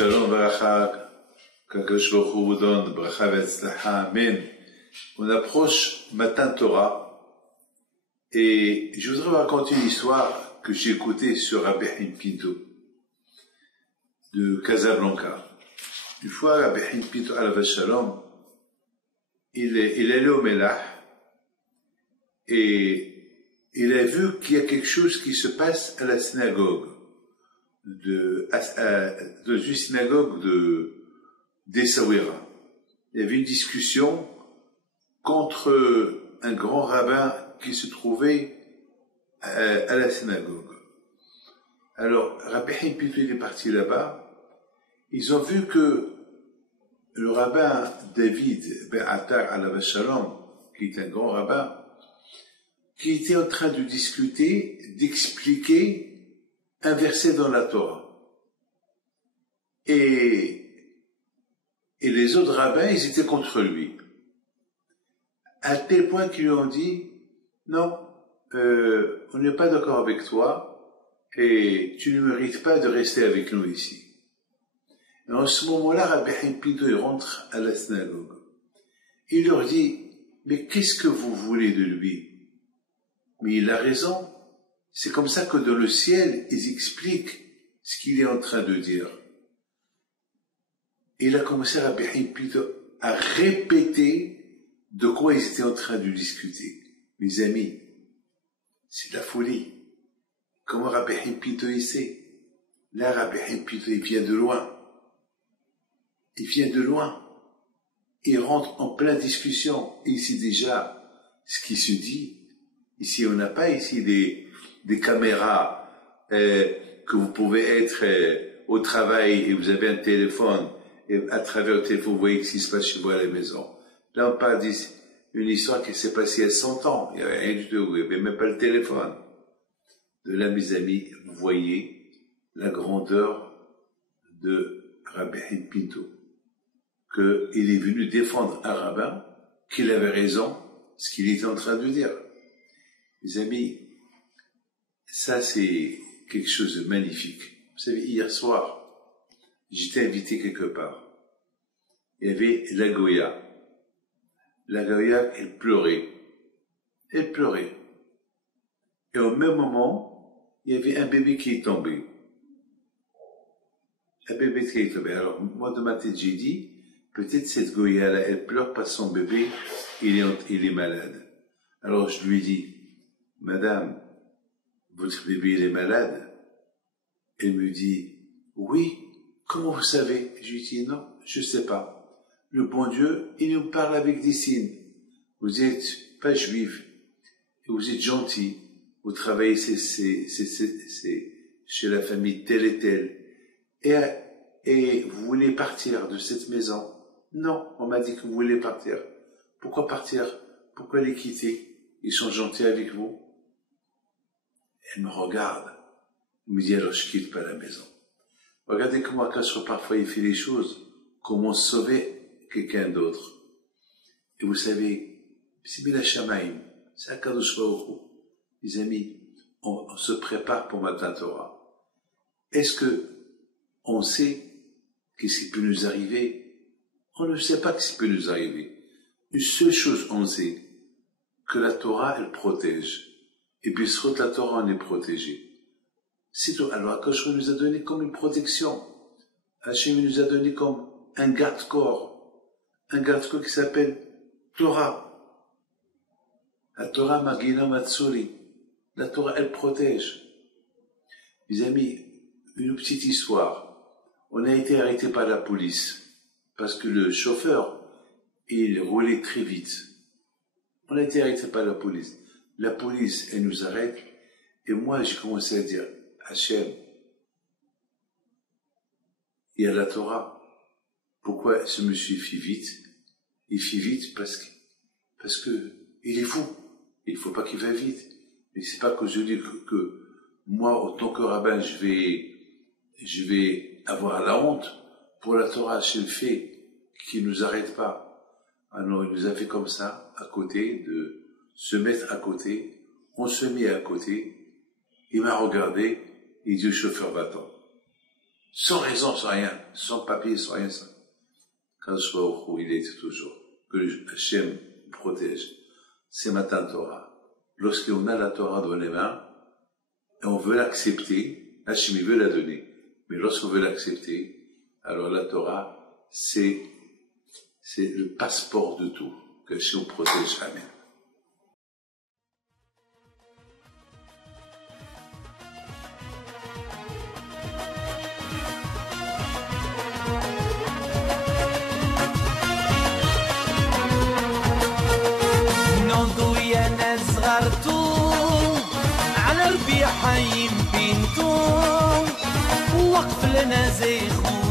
Shalom Baracha, Kakadosh Baruch Hu vous donne Bracha Ve'atzlacha, Amen. On approche Matan Torah et je voudrais vous raconter une histoire que j'ai écoutée sur Rabbi Haim Pinto de Casablanca. Une fois, Rabbi Haim Pinto Alav Shalom, il allait au Melach et il a vu qu'il y a quelque chose qui se passe à la synagogue, dans une synagogue d'Essaouira. Il y avait une discussion contre un grand rabbin qui se trouvait à la synagogue. Alors, Rabbi Haim Pinto est parti là-bas. Ils ont vu que le rabbin David Ben Attar Alav Shalom, qui est un grand rabbin, qui était en train de discuter, d'expliquer un verset dans la Torah. Et les autres rabbins, ils étaient contre lui. À tel point qu'ils lui ont dit, non, on n'est pas d'accord avec toi, et tu ne mérites pas de rester avec nous ici. Et en ce moment-là, Rabbi Haim Pinto, il rentre à la synagogue. Il leur dit, mais qu'est-ce que vous voulez de lui? Mais il a raison. C'est comme ça que dans le ciel, ils expliquent ce qu'il est en train de dire. Et il a commencé, Rabbi Haim Pinto, à répéter de quoi ils étaient en train de discuter. Mes amis, c'est de la folie. Comment Rabbi Haim Pinto il sait? Là, Rabbi Haim Pinto, il vient de loin. Il vient de loin. Il rentre en pleine discussion. Et il sait déjà ce qui se dit. Ici, on n'a pas ici des caméras que vous pouvez être au travail et vous avez un téléphone et à travers le téléphone, vous voyez ce qui se passe chez vous à la maison. Là, on parle d'une histoire qui s'est passée il y a 100 ans. Il n'y avait rien du tout. Il n'y avait même pas le téléphone. De là, mes amis, vous voyez la grandeur de Rabbi Haim Pinto. Qu'il est venu défendre un rabbin, qu'il avait raison, ce qu'il était en train de dire. Mes amis, ça c'est quelque chose de magnifique. Vous savez, hier soir, j'étais invité quelque part. Il y avait la Goya. La Goya, elle pleurait. Elle pleurait. Et au même moment, il y avait un bébé qui est tombé. Un bébé qui est tombé. Alors, moi, de ma tête, j'ai dit, peut-être cette Goya-là, elle pleure parce que son bébé, il est malade. Alors, je lui ai dit, Madame, votre bébé, il est malade? Elle me dit, oui, comment vous savez? Je lui dis, non, je sais pas. Le bon Dieu, il nous parle avec des signes. Vous êtes pas juif, vous êtes gentil, vous travaillez chez la famille telle et telle, et vous voulez partir de cette maison. Non, on m'a dit que vous voulez partir. Pourquoi partir? Pourquoi les quitter? Ils sont gentils avec vous. Elle me regarde. Elle me dit, alors je quitte pas la maison. Regardez comment Akash parfois il fait les choses, comment sauver quelqu'un d'autre. Et vous savez, c'est Bila Shamaim, c'est Akadosh Baruch Hu. Les amis, on se prépare pour Matan Torah. Est-ce que on sait qu'est-ce qui peut nous arriver? On ne sait pas ce qui peut nous arriver. Une seule chose on sait, que la Torah elle protège. Et puis sur la Torah on est protégé. C'est tout. Alors Akash nous a donné comme une protection. Hachem nous a donné comme un garde-corps. Un garde-corps qui s'appelle Torah. La Torah Magina Matsuri. La Torah, elle protège. Mes amis, une petite histoire. On a été arrêté par la police parce que le chauffeur, il roulait très vite. On a été arrêté par la police. La police, elle nous arrête. Et moi, j'ai commencé à dire, Hachem, il y a la Torah. Pourquoi ce monsieur fait vite? Il fait vite parce que il est fou. Il faut pas qu'il va vite. Mais c'est pas que je dis que moi, en tant que rabbin, je vais avoir la honte pour la Torah. C'est le fait qu'il nous arrête pas. Ah non, il nous a fait comme ça, à côté, de se mettre à côté. On se met à côté. Il m'a regardé. Il dit au chauffeur, va-t'en. sans raison, sans rien, sans papier, sans rien. Quand je vois où il est toujours, que Hachem protège. C'est Matan Torah. Lorsqu'on a la Torah dans les mains, et on veut l'accepter, Hachem veut la donner. Mais lorsqu'on veut l'accepter, alors la Torah, c'est le passeport de tout. Que Hachem protège. Amen. على ربيع حيم بنتو وقف لنا زي خو